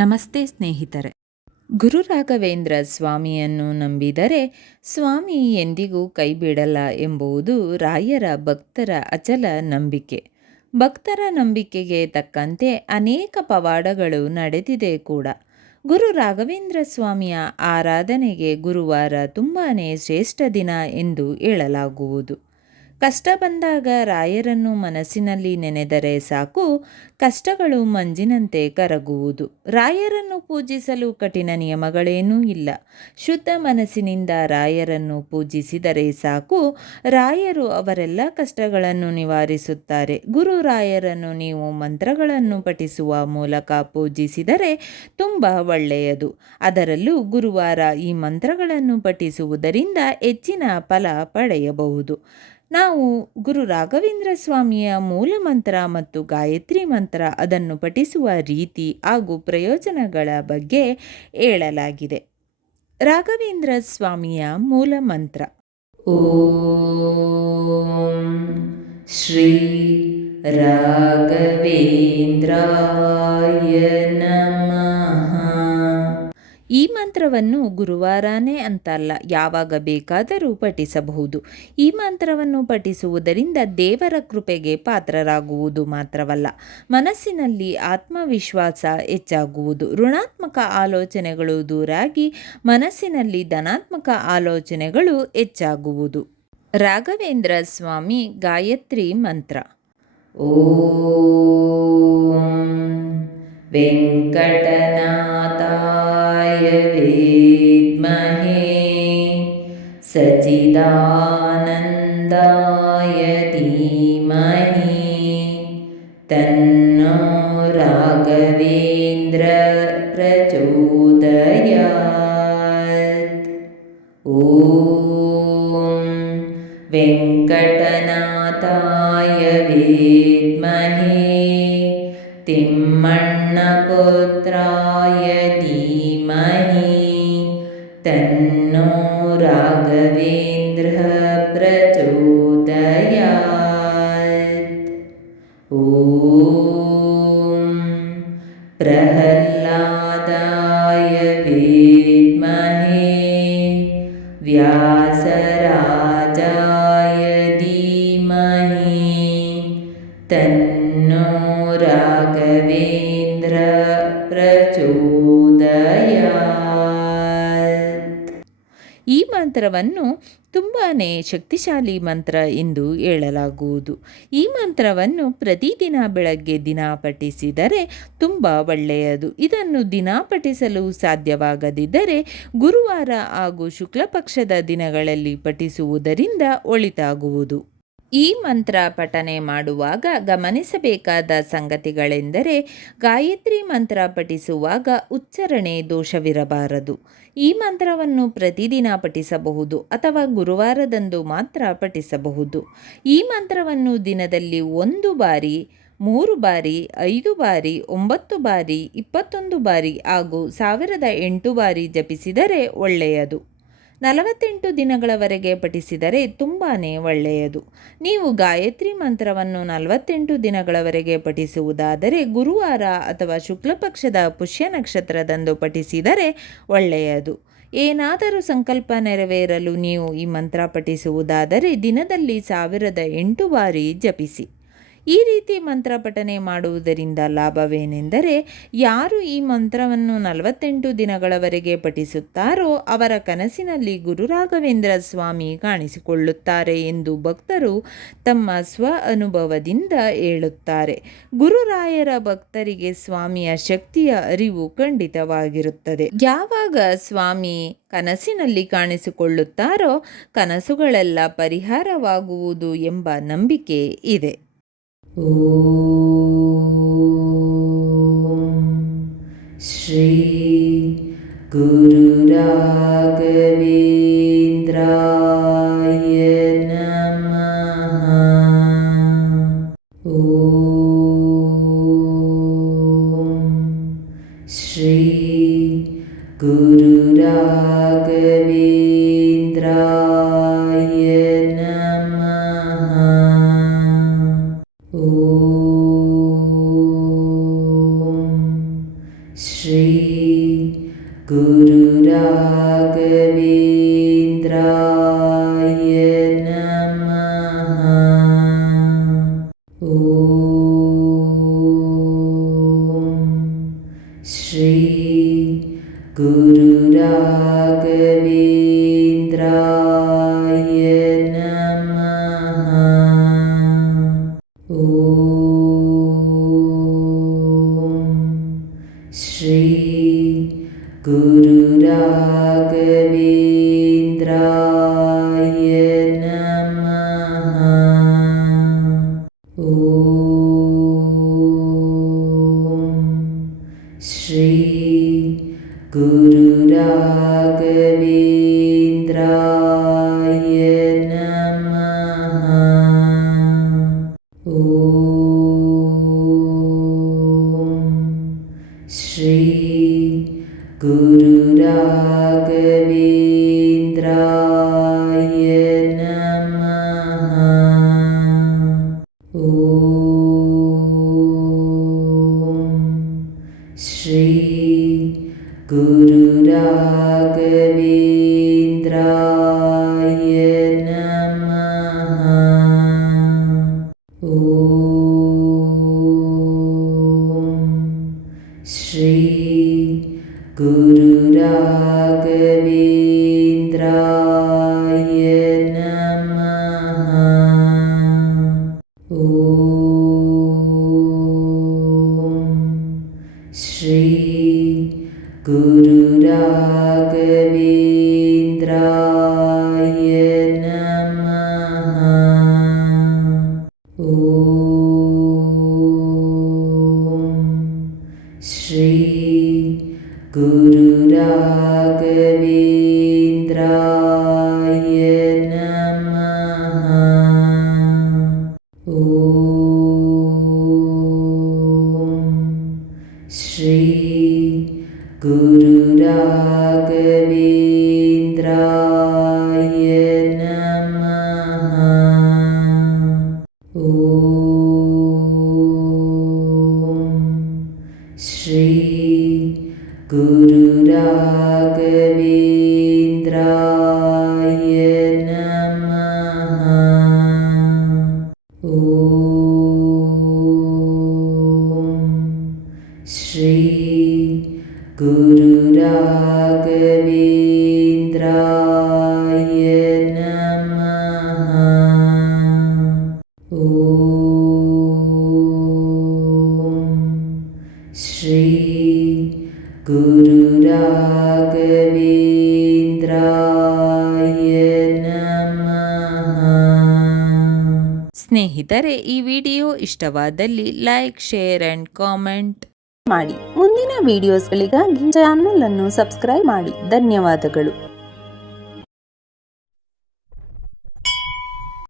ನಮಸ್ತೆ ಸ್ನೇಹಿತರೆ. ಗುರು ರಾಘವೇಂದ್ರ ಸ್ವಾಮಿಯನ್ನು ನಂಬಿದರೆ ಸ್ವಾಮಿ ಎಂದಿಗೂ ಕೈಬಿಡಲ್ಲ ಎಂಬುದು ರಾಯರ ಭಕ್ತರ ಅಚಲ ನಂಬಿಕೆ. ಭಕ್ತರ ನಂಬಿಕೆಗೆ ತಕ್ಕಂತೆ ಅನೇಕ ಪವಾಡಗಳು ನಡೆದಿದೆ ಕೂಡ. ಗುರು ರಾಘವೇಂದ್ರ ಸ್ವಾಮಿಯ ಆರಾಧನೆಗೆ ಗುರುವಾರ ತುಂಬಾ ಶ್ರೇಷ್ಠ ದಿನ ಎಂದು ಹೇಳಲಾಗುವುದು. ಕಷ್ಟ ಬಂದಾಗ ರಾಯರನ್ನು ಮನಸ್ಸಿನಲ್ಲಿ ನೆನೆದರೆ ಸಾಕು, ಕಷ್ಟಗಳು ಮಂಜಿನಂತೆ ಕರಗುವುದು. ರಾಯರನ್ನು ಪೂಜಿಸಲು ಕಠಿಣ ನಿಯಮಗಳೇನೂ ಇಲ್ಲ. ಶುದ್ಧ ಮನಸ್ಸಿನಿಂದ ರಾಯರನ್ನು ಪೂಜಿಸಿದರೆ ಸಾಕು, ರಾಯರು ಅವರೆಲ್ಲ ಕಷ್ಟಗಳನ್ನು ನಿವಾರಿಸುತ್ತಾರೆ. ಗುರು ರಾಯರನ್ನು ನೀವು ಮಂತ್ರಗಳನ್ನು ಪಠಿಸುವ ಮೂಲಕ ಪೂಜಿಸಿದರೆ ತುಂಬ ಒಳ್ಳೆಯದು. ಅದರಲ್ಲೂ ಗುರುವಾರ ಈ ಮಂತ್ರಗಳನ್ನು ಪಠಿಸುವುದರಿಂದ ಹೆಚ್ಚಿನ ಫಲ ಪಡೆಯಬಹುದು. ನಾವು ಗುರು ರಾಘವೇಂದ್ರ ಸ್ವಾಮಿಯ ಮೂಲ ಮಂತ್ರ ಮತ್ತು ಗಾಯತ್ರಿ ಮಂತ್ರ ಅದನ್ನು ಪಠಿಸುವ ರೀತಿ ಹಾಗೂ ಪ್ರಯೋಜನಗಳ ಬಗ್ಗೆ ಹೇಳಲಾಗಿದೆ. ರಾಘವೇಂದ್ರ ಸ್ವಾಮಿಯ ಮೂಲ ಮಂತ್ರ: ಓಂ ಶ್ರೀ ರಾಘವೇಂದ್ರಾಯ ನಮಃ. ಈ ಮಂತ್ರವನ್ನು ಗುರುವಾರನೇ ಅಂತಲ್ಲ, ಯಾವಾಗ ಬೇಕಾದರೂ ಪಠಿಸಬಹುದು. ಈ ಮಂತ್ರವನ್ನು ಪಠಿಸುವುದರಿಂದ ದೇವರ ಕೃಪೆಗೆ ಪಾತ್ರರಾಗುವುದು ಮಾತ್ರವಲ್ಲ, ಮನಸ್ಸಿನಲ್ಲಿ ಆತ್ಮವಿಶ್ವಾಸ ಹೆಚ್ಚಾಗುವುದು, ಋಣಾತ್ಮಕ ಆಲೋಚನೆಗಳು ದೂರಾಗಿ ಮನಸ್ಸಿನಲ್ಲಿ ಧನಾತ್ಮಕ ಆಲೋಚನೆಗಳು ಹೆಚ್ಚಾಗುವುದು. ರಾಘವೇಂದ್ರ ಸ್ವಾಮಿ ಗಾಯತ್ರಿ ಮಂತ್ರ: ಓಂ ವೆಂಕಟನಾಥಾಯ ವಿದ್ಮಹೇ ಸಚ್ಚಿದಾನಂದಾಯ ಧೀಮಹಿ ತನ್ನೋ ರಾಘವೇಂದ್ರ ಪ್ರಚೋದಯಾತ್. ಓಂ ವೆಂಕಟನಾಥಾಯ ವಿದ್ಮಹೇ ತಿಮ್ಮಣ್ಣ ಪುತ್ರಾಯ ಧೀಮಹಿ ತನ್ನೋ ರಾಘವೇಂದ್ರ ಪ್ರಚೋದಯಾತ್. ಓಂ ಪ್ರಹ್ಲಾದಾಯ ವಿದ್ಮಹೇ ವ್ಯಾಸರಾಜಾಯ ಧೀಮಹಿ ತನ್ನೋ ರಾಘವೇಂದ್ರ ಪ್ರಚೋದಯಾತ್. ಈ ಮಂತ್ರವನ್ನು ತುಂಬಾ ಶಕ್ತಿಶಾಲಿ ಮಂತ್ರ ಎಂದು ಹೇಳಲಾಗುವುದು. ಈ ಮಂತ್ರವನ್ನು ಪ್ರತಿದಿನ ಬೆಳಗ್ಗೆ ದಿನ ಪಠಿಸಿದರೆ ತುಂಬ ಒಳ್ಳೆಯದು. ಇದನ್ನು ದಿನ ಪಠಿಸಲು ಸಾಧ್ಯವಾಗದಿದ್ದರೆ ಗುರುವಾರ ಹಾಗೂ ಶುಕ್ಲ ಪಕ್ಷದ ದಿನಗಳಲ್ಲಿ ಪಠಿಸುವುದರಿಂದ ಒಳಿತಾಗುವುದು. ಈ ಮಂತ್ರ ಪಠನೆ ಮಾಡುವಾಗ ಗಮನಿಸಬೇಕಾದ ಸಂಗತಿಗಳೆಂದರೆ, ಗಾಯತ್ರಿ ಮಂತ್ರ ಪಠಿಸುವಾಗ ಉಚ್ಚಾರಣೆ ದೋಷವಿರಬಾರದು. ಈ ಮಂತ್ರವನ್ನು ಪ್ರತಿದಿನ ಪಠಿಸಬಹುದು ಅಥವಾ ಗುರುವಾರದಂದು ಮಾತ್ರ ಪಠಿಸಬಹುದು. ಈ ಮಂತ್ರವನ್ನು ದಿನದಲ್ಲಿ 1 ಬಾರಿ, 3 ಬಾರಿ, 5 ಬಾರಿ, 9 ಬಾರಿ, 21 ಬಾರಿ ಹಾಗೂ 1008 ಬಾರಿ ಜಪಿಸಿದರೆ ಒಳ್ಳೆಯದು. 48 ದಿನಗಳವರೆಗೆ ಪಠಿಸಿದರೆ ತುಂಬಾ ಒಳ್ಳೆಯದು. ನೀವು ಗಾಯತ್ರಿ ಮಂತ್ರವನ್ನು 48 ದಿನಗಳವರೆಗೆ ಪಠಿಸುವುದಾದರೆ ಗುರುವಾರ ಅಥವಾ ಶುಕ್ಲ ಪಕ್ಷದ ಪುಷ್ಯ ನಕ್ಷತ್ರದಂದು ಪಠಿಸಿದರೆ ಒಳ್ಳೆಯದು. ಏನಾದರೂ ಸಂಕಲ್ಪ ನೆರವೇರಲು ನೀವು ಈ ಮಂತ್ರ ಪಠಿಸುವುದಾದರೆ ದಿನದಲ್ಲಿ 1008 ಬಾರಿ ಜಪಿಸಿ. ಈ ರೀತಿ ಮಂತ್ರ ಪಠನೆ ಮಾಡುವುದರಿಂದ ಲಾಭವೇನೆಂದರೆ, ಯಾರು ಈ ಮಂತ್ರವನ್ನು 48 ದಿನಗಳವರೆಗೆ ಪಠಿಸುತ್ತಾರೋ ಅವರ ಕನಸಿನಲ್ಲಿ ಗುರು ರಾಘವೇಂದ್ರ ಸ್ವಾಮಿ ಕಾಣಿಸಿಕೊಳ್ಳುತ್ತಾರೆ ಎಂದು ಭಕ್ತರು ತಮ್ಮ ಸ್ವ ಅನುಭವದಿಂದ ಹೇಳುತ್ತಾರೆ. ಗುರುರಾಯರ ಭಕ್ತರಿಗೆ ಸ್ವಾಮಿಯ ಶಕ್ತಿಯ ಅರಿವು ಖಂಡಿತವಾಗಿರುತ್ತದೆ. ಯಾವಾಗ ಸ್ವಾಮಿ ಕನಸಿನಲ್ಲಿ ಕಾಣಿಸಿಕೊಳ್ಳುತ್ತಾರೋ ಕನಸುಗಳೆಲ್ಲ ಪರಿಹಾರವಾಗುವುದು ಎಂಬ ನಂಬಿಕೆ ಇದೆ. ಓಂ ಶ್ರೀ ಗುರು ರಾಘವೇಂದ್ರಾಯ ನಮಃ. ಓಂ ಶ್ರೀ ಗುರು ರಾಘವೇಂದ್ರಾಯ ನಮಃ. ಓಂ ಶ್ರೀ ಓಂ ಶ್ರೀ ಗುರು ರಾಘವೇಂದ್ರಾಯ ನಮಃ. ಓಂ ಶ್ರೀ ಗುರು ರಾಘವೇಂದ್ರಾಯ ನಮಃ. ಓಂ ಶ್ರೀ ಗುರು ರಾಘವೇಂದ್ರಾಯ ನಮಃ. ಓಂ ಶ್ರೀ ಗುರು ರಾಘವೇಂದ್ರಾಯ ನಮಃ. ಓಂ ಶ್ರೀ ಗುರು ರಾಘವೇಂದ್ರಾಯ ನಮಃ. ಓಂ ಶ್ರೀ ಗುರು ರಾಘವೇಂದ್ರಾಯ ನಮಃ. ಓಂ ಶ್ರೀ ಗುರು ರಾಘವೇಂದ್ರಾಯ ನಮಃ. ಓಂ ಶ್ರೀ ಗುರು ರಾಘವೇಂದ್ರಾಯ ನಮಃ. ಓಂ ಶ್ರೀ ಗುರು ರಾಘವೇಂದ್ರಾಯ ನಮಃ. ಓಂ ಶ್ರೀ ಗುರು ರಾಘವೇಂದ್ರಾಯ ನಮಃ. ಓಂ ಶ್ರೀ ಗುರು ರಾಘವೇಂದ್ರಾಯ ನಮಃ. ಓಂ ಶ್ರೀ ಗುರು ರಾಘವೇಂದ್ರಾಯ ನಮಃ. ಸ್ನೇಹಿತರೆ, ಈ ವಿಡಿಯೋ ಇಷ್ಟವಾದಲ್ಲಿ ಲೈಕ್, ಶೇರ್ ಅಂಡ್ ಕಾಮೆಂಟ್ ಮಾಡಿ. ಮುಂದಿನ ವಿಡಿಯೋಸ್ಗಳಿಗಾಗಿ ಚಾನೆಲ್ ಅನ್ನು ಸಬ್ಸ್ಕ್ರೈಬ್ ಮಾಡಿ. ಧನ್ಯವಾದಗಳು.